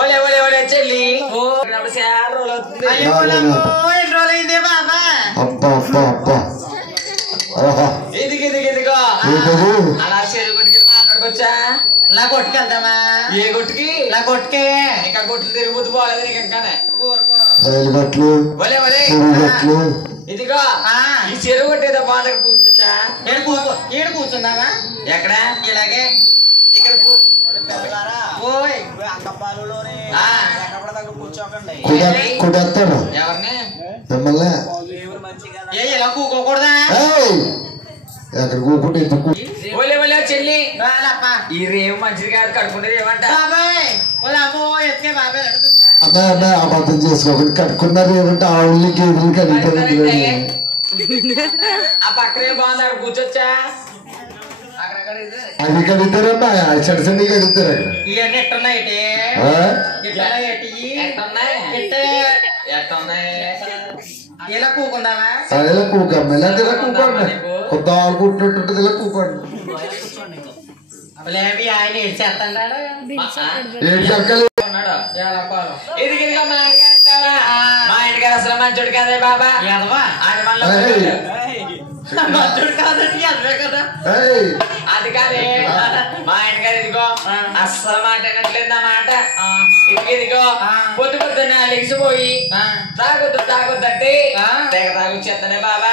Oleh oleh oleh Celi. Oh, kenapa sih rolot? Ayo rolling Baba. Apa. ఇది kok. అలా చెరు కొట్టుకి మాట్లాడుకోవచ్చా? ఇలా కొట్టుకెళ్తామా? ఏ కొట్టుకి? ఇలా కొట్టుకే. ఇంకా కొట్లు తిరుగుతూ పోలేదు నీకు ఇంకానే. రైలు గట్లు ఒలే ఒలే. గట్లు ఇదిగో ఈ చెరువు కొట్టేదో బాగా కూర్చోచ్చా? ఏడు కూర్చుందామా? ఎక్కడ? ఇలాగే ఇక్కడ ఓయ్ కొడతాడు ఎవరిని? మిమ్మల్ని ఇలా కూకోకూడదా? ఎక్కడ కూకుంటే ఎందుకు ఒలే ఒలే చెల్లి. రాలప్ప ఈ రేవు మంచిది కాదు, కడుకుంటేది ఏమంట? బాబాయ్ అమ్మో ఎత్తే బాబాయ్ అన్నా అబద్ధం చేసుకోకూడదు. కట్టుకున్నారు ఏమంటే ఆవుల్ని గేదెలు కడుగుతారు. ఆ పక్కనే బాగుంది, అక్కడ కూర్చోచ్చా? అది కడుగుతారమ్మా, చెడసండి కడుగుతారు అక్కడ. ఇవన్నీ ఎట్టున్నాయి ఇలా కూకుందామా? ఇలా కూకమ్మ ఇలాంటి ఇలా కూకోండి. కొత్త ఆలు కుట్టినట్టుంటది ఇలా కూకోండి. ఆయన ఏడు చేస్తాడు ఏడు చెక్కలు మా ఇంటికి అసలు మంచోడు కదే బాబా. మంచోడు కాదండి అదే కదా. అది కాదే మా ఇంటికాడ ఇదిగో అస్సలు మాట్లాడట్లేదు అన్నమాట. ఇదిగో పొద్దు పొద్దున్న లెగిసిపోయి తాగొద్దంటే తెగ తాగొచ్చేస్తానే బాబా.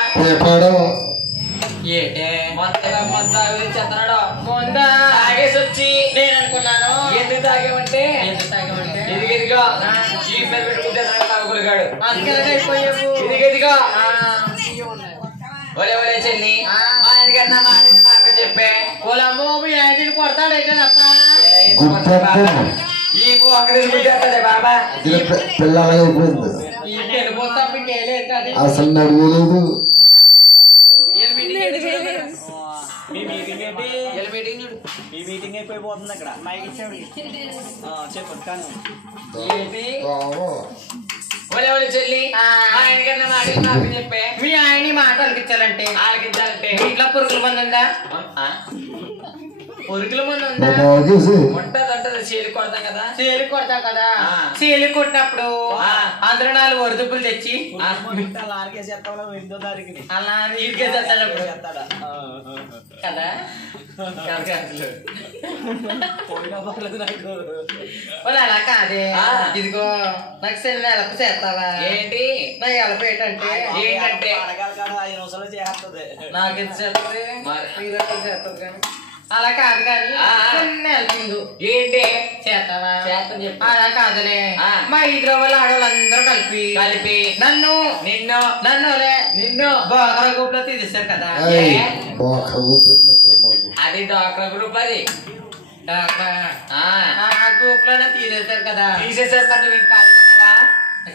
ఏటే మొత్తం తాగొచ్చేస్తున్నాడు. ముందా తాగేసి వచ్చి నేను అనుకున్నాను ఎందుకు తాగేమంటే ఇదిగో జీప్ మీద పెట్టుకుంటే తాగులుగాడు. అయిపోయావు ఇదిగో ఒలే ఒలే చెల్లి మా ఇంటికన్నా మార్గం చెప్పే. ఓలమ్మో మీ ఆయన కొడతాడు అయితే ఈ అక్కడ బాబా పిల్లలు అయిపోయింది. వెళ్ళిపోతా ఇంకేలేదు కానీ అసలు నడవలేదు. మీటింగ్ అయిపోయిపోతుంది అక్కడ మైక్ ఇచ్చాడు చెప్పండి కానీ ఒలే ఒలే చెల్లి మా ఇంటికన్నా మార్గం చెప్పే. మీ ఆయన మాట అలిగించాలంటే ఆలకించాలంటే ఇంట్లో పురుగుల మంది ఉందా? పురుగుల మంది ఉందా? ఉంటదంటది చీలి కొడతాం కదా. చీలి కొడతాం కదా. చీలి కొట్టినప్పుడు అందులో 4 వరదుపులు తెచ్చి ఆర్కేసేస్తాడు 8వ తారీఖుని అలా నీడికేసేస్తాడు కదా. అలా కాదే ఇదిగో నాకు సెల్ ఎలప చేస్తావా? ఏంటి నా ఎలప ఏంటంటే ఏంటంటే అడగాలి కాదు 5 నిమిషాలు చేస్తుంది. నాకెంత చేస్తుంది? చేస్తుంది కానీ అలా కాదు కానీ వెళ్తుంది ఏంటి చేస్తావా? చేస్తాను చెప్పు. అలా కాదులే మా 5 రోజులు ఆడవాళ్ళందరూ కలిపి నిన్ను బోకర గ్రూప్ లో తీసేశారు కదా. అది డాక్టర్ గ్రూప్. అది గ్రూప్ లోనే తీసేశారు కదా. తీసేసారు కదా.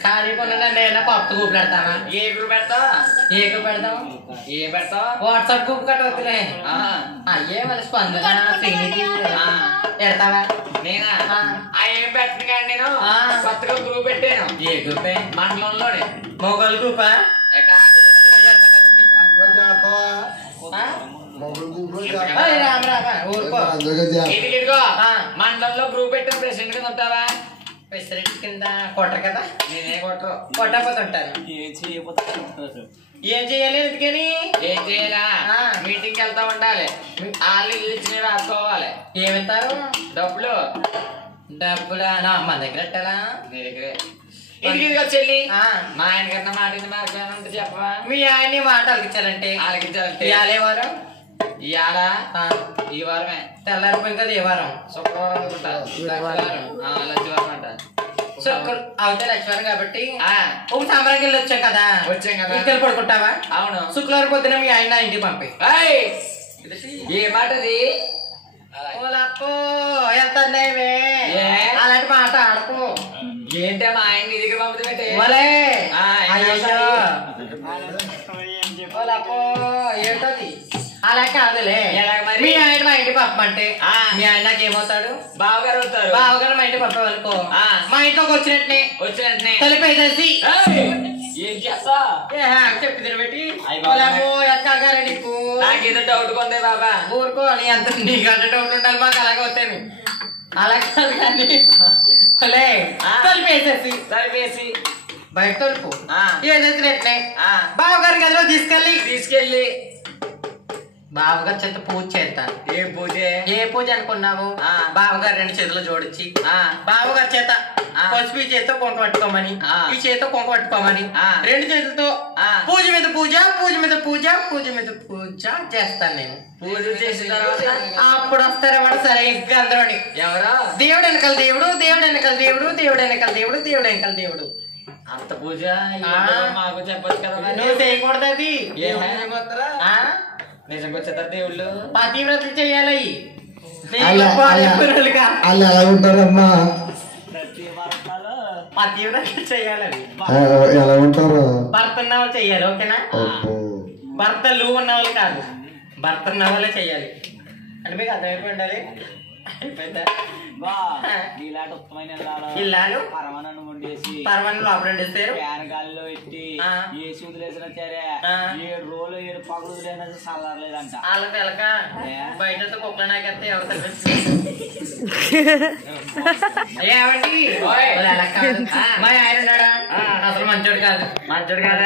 ఖాళీ కొన్నా నేను కొత్త గ్రూప్ పెడతావా? ఏ గ్రూప్ పెడతావు? ఏ గ్రూప్ పెడతావు? ఏ పెడతావు? వాట్సాప్ గ్రూప్ కట్ట వద్దులే. అయ్యే వాళ్ళ స్పందన పెడతావా? నేనా ఏం పెట్టను కానీ నేను కొత్తగా గ్రూప్ పెట్టాను. ఏ గ్రూప్? మండలంలోనే మొగల్ గ్రూపా? ఇదిగో మండలంలో గ్రూప్ పెట్టిన ప్రెసిడెంట్ కింద ఉంటావా? ప్రెసిడెంట్ కింద కొట్టరు కదా. నేనే కొట్టరు. కొట్టకపోతుంటాను. ఏం చెయ్యాలి ఎందుకని? ఏం చేయాలా? మీటింగ్కి వెళ్తా ఉండాలి. వాళ్ళు ఇచ్చినవి రాసుకోవాలి. ఏమిస్తారు? డబ్బులా మన దగ్గర పెట్టాలా? నీ దగ్గరే. ఇదిగో చెల్లి మా ఆయన కన్నా మాటింది మార్గంటే చెప్పవా? మీ ఆయన్ని మాట అలిగించాలంటే ఇవాళ ఏ వారం? ఇవాళ ఈ వారమే. తెల్లారిపోయింది కదా. ఏ వారం? శుక్రవారం అనుకుంటా. లక్షవారం అంట. అవుతే లక్ష్మీవారం కాబట్టి ఒక సంబరానికి వెళ్ళి వచ్చాం కదా. ఇక్కడ పడుకుంటావా? అవును. శుక్రవారం పొద్దున మీ ఆయన ఇంటికి పంపి. ఏ మాటది? వెళ్తానేమే అలాంటి మాట ఆడకు. ఏంటే మా ఆయన నీ దగ్గర పంపుతుంటే ఏంటది? అలా కాదులే. మీ ఆయన మా ఇంటికి పంపమంటే మీ ఆయన నాకు ఏమవుతాడు? బావగారు అవుతారు. బావగారు మా ఇంటికి పంపేవాళ్ళకో మా ఇంట్లోకి వచ్చినట్టే తలిపేసేసి ఏం చేస్తా చెప్పి తినబెట్టి నీకు నాకేదో డౌట్ కొందే బాబా. ఊరుకో ఎంత నీకంటే డౌట్ ఉండాలి. మాకు అలాగే వస్తాను. అలా కాదు కానీ తలిపేసి బయట తలుపు ఆ. ఏం చేసినట్లే ఆ. బావగారి గదిలో తీసుకెళ్ళి బావగారి చేత పూజ చేస్తాను. ఏం పూజ? ఏ పూజ అనుకున్నావు? ఆ. బావగారు 2 చేతులు జోడించి ఆ. బావగారి చేత ఆ. పసుపు ఈ చేతితో కొంక పట్టుకోమని, ఆ. ఈ చేతితో కొంక పట్టుకోమని, ఆ. 2 చేతులతో ఆ. పూజ మీద పూజ, పూజ మీద పూజ, పూజ మీద పూజ చేస్తాను నేను. పూజ చేసిన తర్వాత అప్పుడు వస్తారన్నమాట. సరే ఇంకా అందరూని ఎవరా? దేవుడు వెనకాల దేవుడు, దేవుడు వెనకాల దేవుడు, దేవుడు వెనకాల దేవుడు, దేవుడు వెనకాల దేవుడు. అంత పూజ ఆ. మాకు చెప్పచ్చు కదా మరి. నువ్వు చేయకూడదు అది. ఆ? నిజంగా వచ్చేతారు దేవుళ్ళు. పతివ్రతలు చెయ్యాలి అవి. అలా వాళ్ళు ఎలా ఉంటారమ్మా? ప్రతి వర్గాలు పతివ్రతలు చెయ్యాలి అవి. ఎలా ఉంటారు? భర్త ఉన్న వాళ్ళు చెయ్యాలి. ఓకేనా? అబ్బో. భర్తలు ఉన్న వాళ్ళు కాదు, భర్త ఉన్న వాళ్ళే చెయ్యాలి. అంటే మీకు అర్థమైపోయి ఉండాలి. అయిపోయిందా? బా ఇలాంటి ఉత్తమైన ఇల్లాలు పరమానందం వండేసి పరమాన్నం లోపల వండేస్తారు. ఫ్యాన్ గాలిలో పెట్టి ఆ. ఏసి వదిలేసిన సరే ఆ. 7 రోజులు 7 పగలు వదిలేసిన చల్లలేదంట. వాళ్ళకి తెలక ఏ? బయట కుక్కలు నాకెత్తే ఎవరు ఏమండి ఓయ్. మా ఆయన ఉన్నాడా? ఆ. అసలు మంచోడు కాదు. మంచోడు కదా.